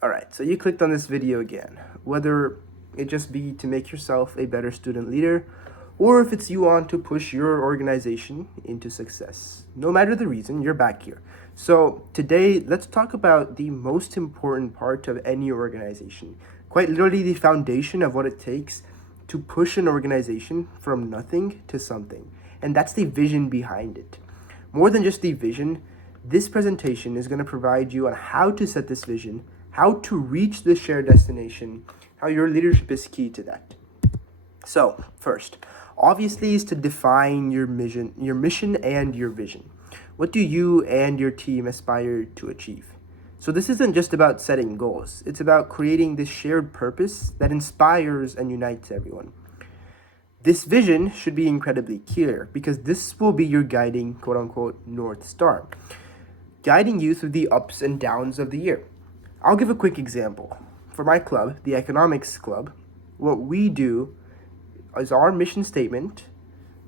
Alright, so you clicked on this video again, whether it just be to make yourself a better student leader, or if it's you want to push your organization into success. No matter the reason, you're back here. So today, let's talk about the most important part of any organization, quite literally the foundation of what it takes to push an organization from nothing to something, and that's the vision behind it. More than just the vision, this presentation is going to provide you on how to set this vision, how to reach the shared destination, how your leadership is key to that. So, first, obviously is to define your mission and your vision. What do you and your team aspire to achieve? So this isn't just about setting goals. It's about creating this shared purpose that inspires and unites everyone. This vision should be incredibly clear because this will be your guiding quote-unquote North Star, guiding you through the ups and downs of the year. I'll give a quick example. For my club, the Economics Club, what we do is our mission statement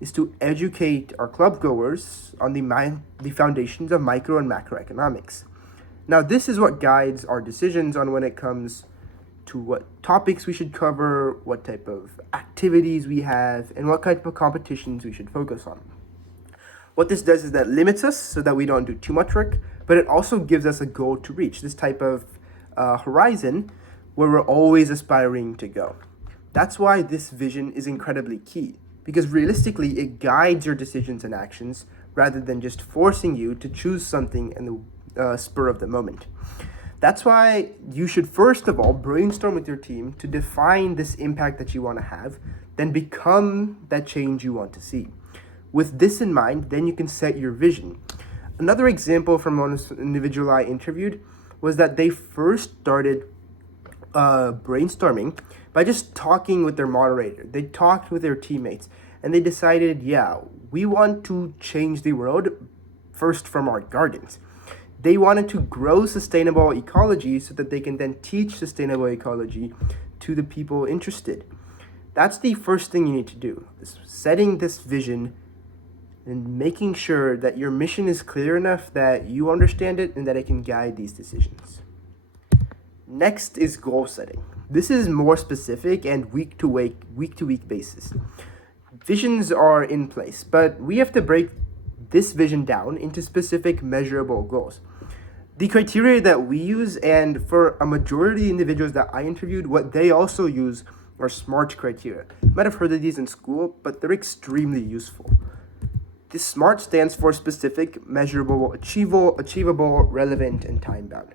is to educate our club goers on the foundations of micro and macroeconomics. Now, this is what guides our decisions on when it comes to what topics we should cover, what type of activities we have, and what type of competitions we should focus on. What this does is that limits us so that we don't do too much work, but it also gives us a goal to reach, this type of horizon where we're always aspiring to go. That's why this vision is incredibly key, because realistically it guides your decisions and actions rather than just forcing you to choose something in the spur of the moment. That's why you should first of all brainstorm with your team to define this impact that you want to have, then become that change you want to see. With this in mind, then you can set your vision. Another example from one individual I interviewed was that they first started brainstorming by just talking with their moderator. They talked with their teammates and they decided, we want to change the world first from our gardens. They wanted to grow sustainable ecology so that they can then teach sustainable ecology to the people interested. That's the first thing you need to do, is setting this vision and making sure that your mission is clear enough that you understand it and that it can guide these decisions. Next is goal setting. This is more specific and week to week basis. Visions are in place, but we have to break this vision down into specific measurable goals. The criteria that we use, and for a majority of individuals that I interviewed, what they also use are SMART criteria. You might have heard of these in school, but they're extremely useful. This SMART stands for specific, measurable, achievable, relevant, and time-bound.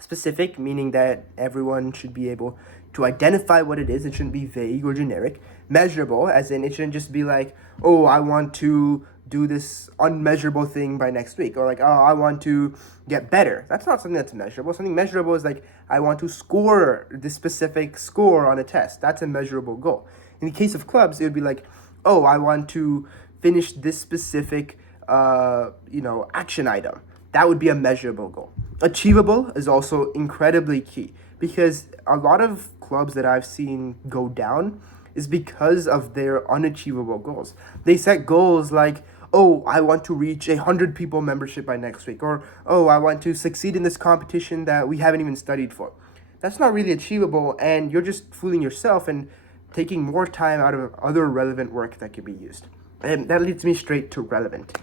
Specific, meaning that everyone should be able to identify what it is. It shouldn't be vague or generic. Measurable, as in it shouldn't just be like, oh, I want to do this unmeasurable thing by next week, or like, oh, I want to get better. That's not something that's measurable. Something measurable is like, I want to score this specific score on a test. That's a measurable goal. In the case of clubs, it would be like, oh, I want to finish this specific action item. That would be a measurable goal. Achievable is also incredibly key, because a lot of clubs that I've seen go down is because of their unachievable goals. They set goals like, oh, I want to reach 100 people membership by next week, or oh, I want to succeed in this competition that we haven't even studied for. That's not really achievable, and you're just fooling yourself and taking more time out of other relevant work that could be used. And that leads me straight to relevant.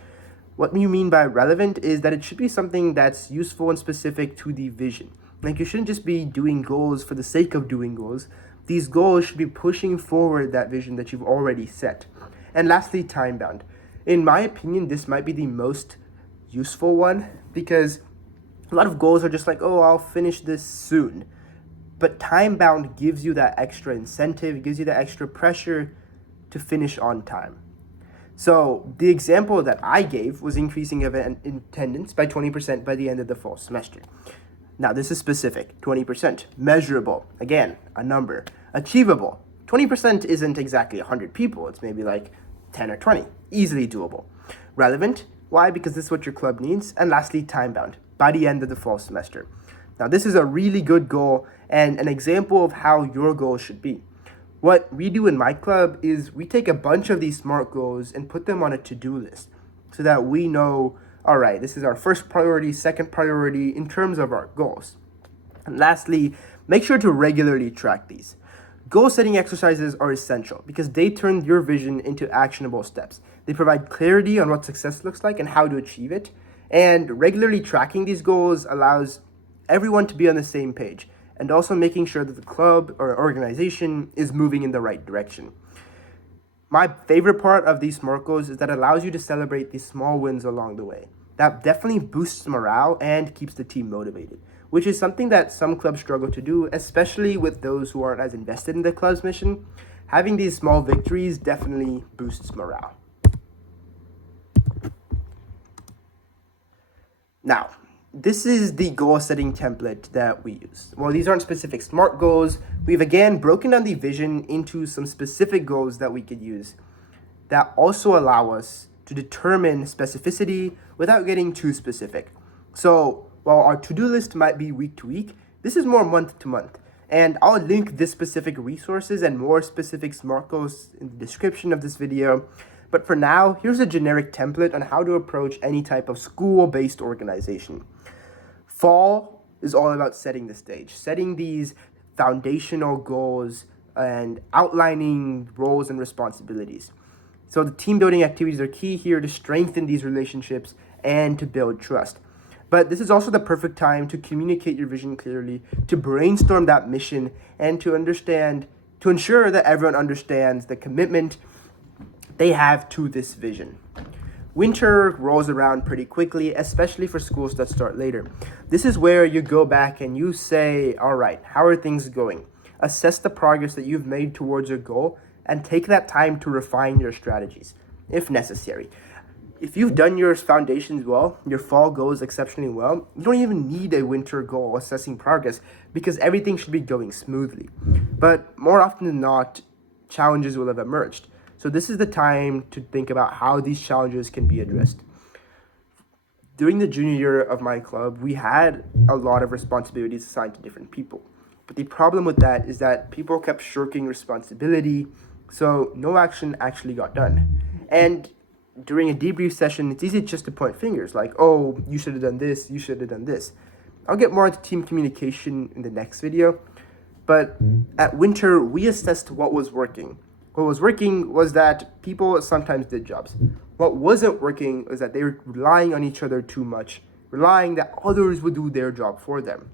What you mean by relevant is that it should be something that's useful and specific to the vision. Like, you shouldn't just be doing goals for the sake of doing goals. These goals should be pushing forward that vision that you've already set. And lastly, time-bound. In my opinion, this might be the most useful one, because a lot of goals are just like, oh, I'll finish this soon. But time-bound gives you that extra incentive, gives you that extra pressure to finish on time. So the example that I gave was increasing event attendance by 20% by the end of the fall semester. Now, this is specific, 20%. Measurable, again, a number. Achievable, 20% isn't exactly 100 people. It's maybe like 10 or 20, easily doable. Relevant, why? Because this is what your club needs. And lastly, time-bound, by the end of the fall semester. Now, this is a really good goal and an example of how your goal should be. What we do in my club is we take a bunch of these SMART goals and put them on a to-do list so that we know, all right, this is our first priority, second priority in terms of our goals. And lastly, make sure to regularly track these. Goal setting exercises are essential because they turn your vision into actionable steps. They provide clarity on what success looks like and how to achieve it. And regularly tracking these goals allows everyone to be on the same page and also making sure that the club or organization is moving in the right direction. My favorite part of these SMART goals is that it allows you to celebrate these small wins along the way. That definitely boosts morale and keeps the team motivated, which is something that some clubs struggle to do, especially with those who aren't as invested in the club's mission. Having these small victories definitely boosts morale. Now, this is the goal setting template that we use. Well, these aren't specific SMART goals. We've again broken down the vision into some specific goals that we could use that also allow us to determine specificity without getting too specific. So while our to-do list might be week to week, this is more month to month. And I'll link this specific resources and more specific SMART goals in the description of this video. But for now, here's a generic template on how to approach any type of school-based organization. Fall is all about setting the stage, setting these foundational goals and outlining roles and responsibilities. So the team building activities are key here to strengthen these relationships and to build trust. But this is also the perfect time to communicate your vision clearly, to brainstorm that mission, and to ensure that everyone understands the commitment they have to this vision. Winter rolls around pretty quickly, especially for schools that start later. This is where you go back and you say, all right, how are things going? Assess the progress that you've made towards your goal and take that time to refine your strategies, if necessary. If you've done your foundations well, your fall goes exceptionally well, you don't even need a winter goal assessing progress because everything should be going smoothly. But more often than not, challenges will have emerged. So this is the time to think about how these challenges can be addressed. During the junior year of my club, we had a lot of responsibilities assigned to different people. But the problem with that is that people kept shirking responsibility, so no action actually got done. And during a debrief session, it's easy just to point fingers like, oh, you should have done this, you should have done this. I'll get more into team communication in the next video. But at winter, we assessed what was working. What was working was that people sometimes did jobs. What wasn't working was that they were relying on each other too much, relying that others would do their job for them,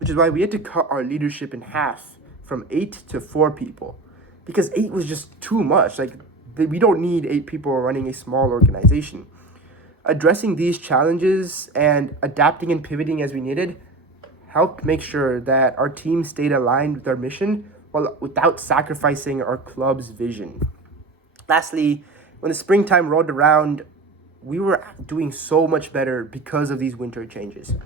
which is why we had to cut our leadership in half from 8 to 4 people because 8 was just too much. Like, we don't need 8 people running a small organization. Addressing these challenges and adapting and pivoting as we needed helped make sure that our team stayed aligned with our mission without sacrificing our club's vision. Lastly, when the springtime rolled around, we were doing so much better because of these winter changes.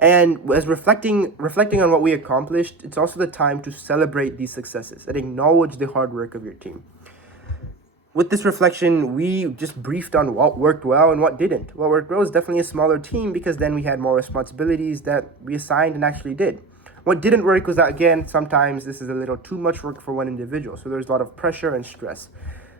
And as reflecting on what we accomplished, it's also the time to celebrate these successes and acknowledge the hard work of your team. With this reflection, we just briefed on what worked well and what didn't. What worked well was definitely a smaller team because then we had more responsibilities that we assigned and actually did. What didn't work was that, again, sometimes this is a little too much work for one individual, so there's a lot of pressure and stress.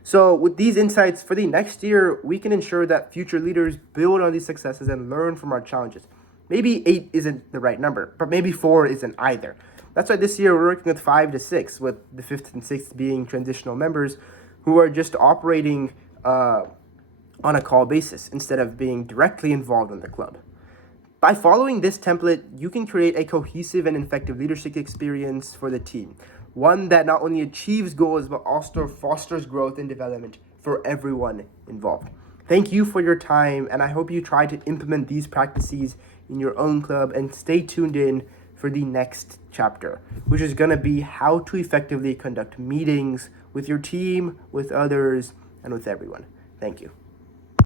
So with these insights for the next year, we can ensure that future leaders build on these successes and learn from our challenges. Maybe 8 isn't the right number, but maybe 4 isn't either. That's why this year we're working with 5 to 6, with the 5th and 6th being transitional members who are just operating on a call basis instead of being directly involved in the club. By following this template, you can create a cohesive and effective leadership experience for the team, one that not only achieves goals, but also fosters growth and development for everyone involved. Thank you for your time, and I hope you try to implement these practices in your own club and stay tuned in for the next chapter, which is going to be how to effectively conduct meetings with your team, with others, and with everyone. Thank you.